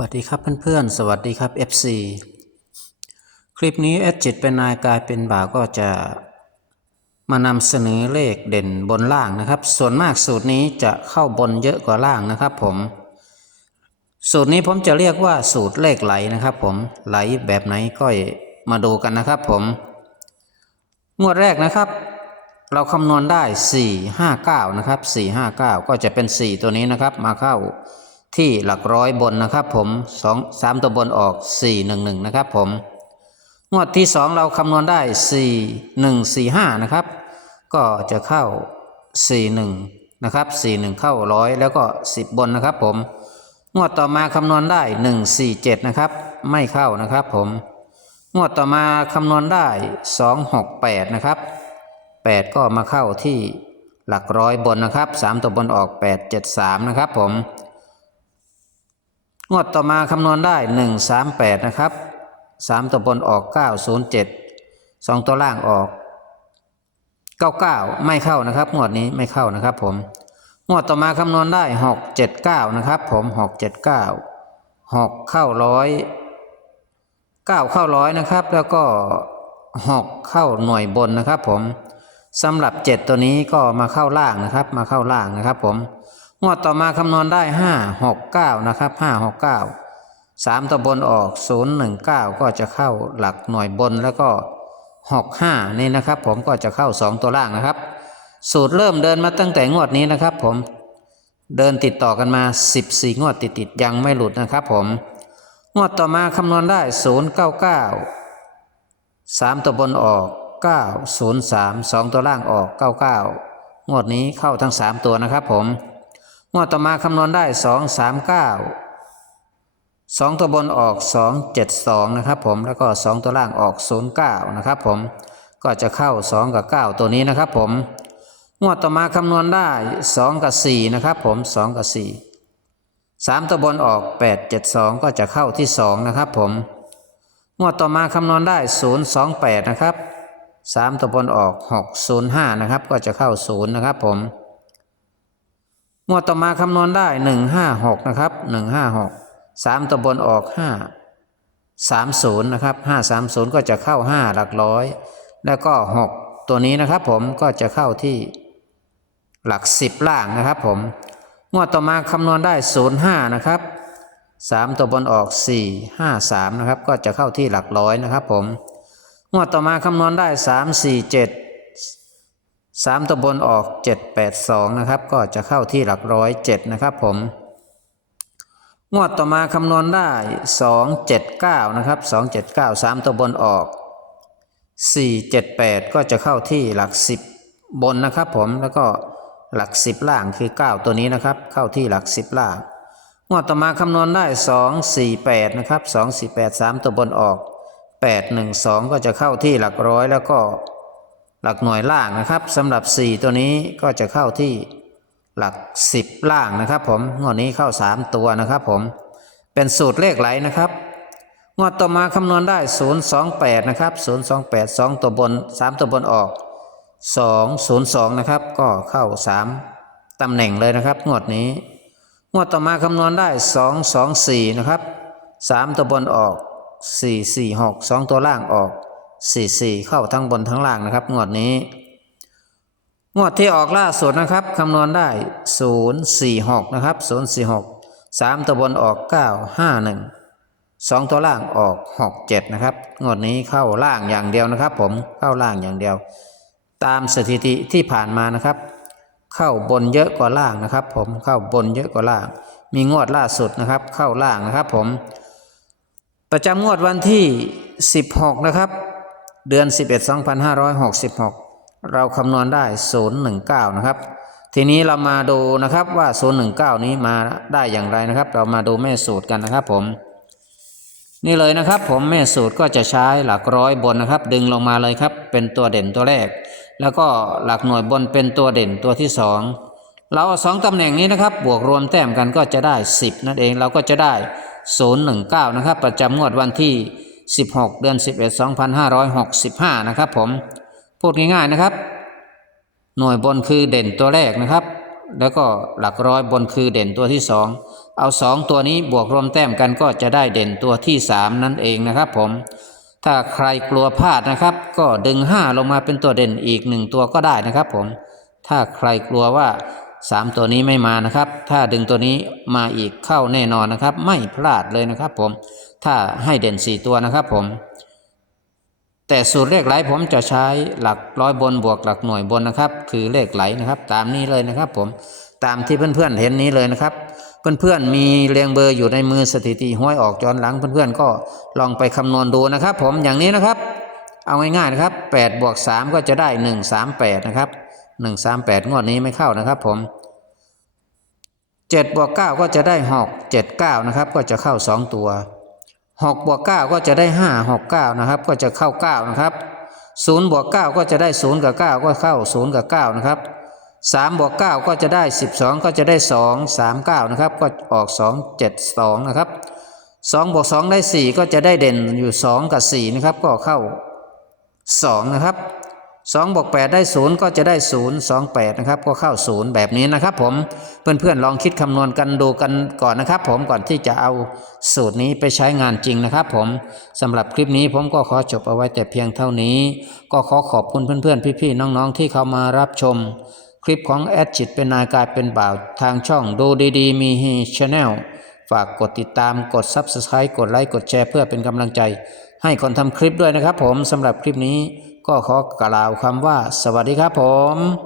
สวัสดีครับเพื่อนๆ สวัสดีครับ FC คลิปนี้ S จิตเป็นนายกายเป็นบ่าวก็จะมานำเสนอเลขเด่นบนล่างนะครับ ส่วนมากสูตรนี้จะเข้าบนเยอะกว่าล่างนะครับผม สูตรนี้ผมจะเรียกว่าสูตรเลขไหลนะครับผมไหลแบบไหนก็มาดูกันนะครับผม งวดแรกนะครับ เราคำนวณได้ 4 5 9 นะครับ 4 5 9 ก็จะเป็น 4 ตัวนี้นะครับมาเข้า ที่หลักร้อยบนนะครับผม2 3ตัวบนออก 4 1 1 นะครับผมงวดที่ 2 เราคำนวณได้ 4 1 4 5 นะครับ ก็จะเข้า 4 1 นะครับ 4 1 เข้าร้อยแล้วก็ 10 บนนะครับผม งวดต่อมาคำนวณได้ 1 4 7 นะครับ ไม่เข้านะครับผม งวดต่อมาคำนวณได้ 2 6 8 นะครับ 8 ก็มาเข้าที่หลักร้อยบนนะครับ 3 ตัวบนออก 8 7 3 นะครับผม งวดต่อมาคำนวณได้ 1 3 8 นะครับ 3 ตัวบนออก 9 0 7 2 ตัวล่างออก 99 ไม่เข้านะครับ งวดนี้ไม่เข้านะครับผม งวดต่อมาคำนวณได้ 6 7 9 นะครับผม 6 7 9 6 เข้าร้อย9เข้าร้อยนะครับ แล้วก็ 6 เข้าหน่วยบนนะครับผมสำหรับ 7 ตัวนี้ก็มาเข้าล่างนะครับ มาเข้าล่างนะครับผม งวดต่อมาคำนวณได้5 6 9นะครับ5 6 9 3ตัวบนออก0 1 9ก็จะเข้าหลักหน่วยบนแล้วก็6 5นี่นะครับ ผมก็จะเข้า2ตัวล่างนะครับ สูตรเริ่มเดินมาตั้งแต่งวดนี้นะครับ ผมเดินติดต่อกันมา 14 งวดติดๆยังไม่หลุดนะครับ ผม งวดต่อมาคำนวณได้ 099 3 ตัวบนออก 903 2 ตัวล่างออก 99 งวดนี้เข้าทั้ง 3 ตัวนะครับผม งวดต่อมาคำนวณได้239 2ตัวบนออก272นะครับผมแล้วก็2ตัวล่างออก09นย์เก้านะครับผมก็จะเข้า2กับ9ตัวนี้นะครับผมงวดต่อมาคำนวณได้2กับ4นะครับผม2กับ4สามตัวบนออกแปดเจ็ดสองก็จะเข้าที่สองนะครับผมงวดต่อมาคำนวณได้ศูนย์สองแปดนะครับสามตัวบนออกหกศูนย์ห้านะครับก็จะเข้าศูนย์นะครับผม งวดต่อมาคำนวณได้หนึ่งห้าหกนะครับหนึ่งห้าหกสามตัวบนออกห้าสามศูนย์นะครับห้าสามศูนย์ก็จะเข้าห้าหลักร้อย แล้วก็หกตัวนี้นะครับผมก็จะเข้าที่หลักสิบล่างนะครับผมงวดต่อมาคำนวณได้05นย์ห้านะครับ3ตัวบนออก4 5 3นะครับก็จะเข้าที่หลักร้อยนะครับผมงวดต่อมาคำนวณได้3 4 7 3 ตัวบนออก 7 8 2 นะครับ ก็จะเข้าที่หลักร้อย7นะครับผม งวดต่อมาคำนวณได้ 2 7 9 นะครับ 2 7 9 3 ตัวบนออก 4 7 8 ก็จะเข้าที่หลัก 10 บนนะครับผม แล้วก็หลัก 10 ล่างคือ 9 ตัวนี้นะครับ เข้าที่หลัก 10 ล่าง งวดต่อมาคำนวณได้ 2 4 8 นะครับ 2 4 8 3 ตัวบนออก 8 1 2 ก็จะเข้าที่หลักร้อยแล้วก็ หลักหน่วยล่างนะครับสำหรับ 4 ตัวนี้ก็จะเข้าที่หลัก 10 ล่างนะครับ ผมงวดนี้เข้า 3 ตัวนะครับ ผมเป็นสูตรเลขไหลนะครับงวดต่อมาคำนวณได้ 028 นะครับ 028 2 ตัวบน 3 ตัวบนออก 202 นะครับ ก็เข้า 3ตำแหน่งเลยนะครับ งวดนี้ งวดต่อมาคำนวณได้ 224 นะครับ 3 ตัวบนออก 446 2 ตัวล่างออก 44 เข้าทั้งบนทั้งล่างนะครับ งวดนี้ งวดที่ออกล่าสุดนะครับคำนวณได้ 046 นะครับ 046 3 ตัวบนออก 951สองตัวล่างออกหกเจ็ดนะครับ งวดนี้เข้าล่างอย่างเดียวนะครับ ผมเข้าล่างอย่างเดียว ตามสถิติที่ผ่านมานะครับ เข้าบนเยอะกว่าล่างนะครับ ผมเข้าบนเยอะกว่าล่าง มีงวดล่าสุดนะครับ เข้าล่างนะครับ ผม ประจำงวดวันที่ 16 นะครับ เดือน 11 2566 เราคำนวณได้ 019 นะครับ ทีนี้เรามาดูนะครับว่า 019 นี้มาได้อย่างไรนะครับ เรามาดูแม่สูตรกันนะครับผม นี่เลยนะครับผมแม่สูตรก็จะใช้หลักร้อยบนนะครับ ดึงลงมาเลยครับ เป็นตัวเด่นตัวแรก แล้วก็หลักหน่วยบนเป็นตัวเด่นตัวที่สองเราเอาสองตำแหน่งนี้นะครับ บวกรวมแต้มกันก็จะได้ 10 นั่นเองเราก็จะได้ 019 นะครับ ประจำงวดวันที่ 16 เดือน 11 2565 นะครับผม พูดง่ายๆนะครับ หน่วยบนคือเด่นตัวแรกนะครับ แล้วก็หลักร้อยบนคือเด่นตัวที่สองเอาสองตัวนี้บวกรวมแต้มกันก็จะได้เด่นตัวที่สามนั่นเองนะครับผม ถ้าใครกลัวพลาดนะครับ ก็ดึง 5 ลงมาเป็นตัวเด่นอีก 1 ตัวก็ได้นะครับผม ถ้าใครกลัวว่า 3 ตัวนี้ไม่มานะครับ ถ้าดึงตัวนี้มาอีกเข้าแน่นอนนะครับ ไม่พลาดเลยนะครับ ผม ถ้าให้เด่น 4 ตัวนะครับ ผม แต่สูตรเลขไหลผมจะใช้หลักร้อยบนบวกหลักหน่วยบนนะครับ คือเลขไหลนะครับ ตามนี้เลยนะครับ ผม ตามที่เพื่อนๆเห็นนี้เลยนะครับ เพื่อนๆมีเรียงเบอร์อยู่ในมือสถิติห้วยออกย้อนหลังเพื่อนๆก็ลองไปคำนวณดูนะครับ ผมอย่างนี้นะครับ เอาง่ายๆนะครับ8บวก3ก็จะได้ 138 นะครับ หนึ่งสามแปดงวดนี้ไม่เข้านะครับผมเจ็ดบวกเก้าก็จะได้หกเจ็ดเก้านะครับ ก็จะเข้าสองตัวหกบวกเก้าก็จะได้ห้าหกเก้านะครับ ก็จะเข้าเก้านะครับศูนย์บวกเก้าก็จะได้ศูนย์กับเก้าก็เข้าศูนย์กับเก้านะครับสามบวกเก้าก็จะได้สิบสองก็จะได้สองสามเก้านะครับ ก็ออกสองเจ็ดสองนะครับสองบวกสองได้สี่ก็จะได้เด่นอยู่สองกับสี่นะครับ ก็เข้าสองนะครับ 2บวก8ได้ 0 ก็จะได้ 0 2 8นะครับก็เข้า 0 แบบนี้นะครับผมเพื่อนๆลองคิดคำนวณกันดูกันก่อนนะครับผมก่อนที่จะเอาสูตรนี้ไปใช้งานจริงนะครับผมสำหรับคลิปนี้ผมก็ขอจบเอาไว้แต่เพียงเท่านี้ ก็ขอขอบคุณเพื่อนๆ พี่ๆ น้องๆ ที่เข้ามารับชม คลิปของแอดจิตเป็นนายกายเป็นบ่าวทางช่องดูดีๆ มีฮีชาแนลฝากกดติดตามกด Subscribe กดไลค์กดแชร์เพื่อเป็นกำลังใจ ให้คนทำคลิปด้วยนะครับผมสำหรับคลิปนี้ ก็ขอกล่าวคำว่า สวัสดีครับผม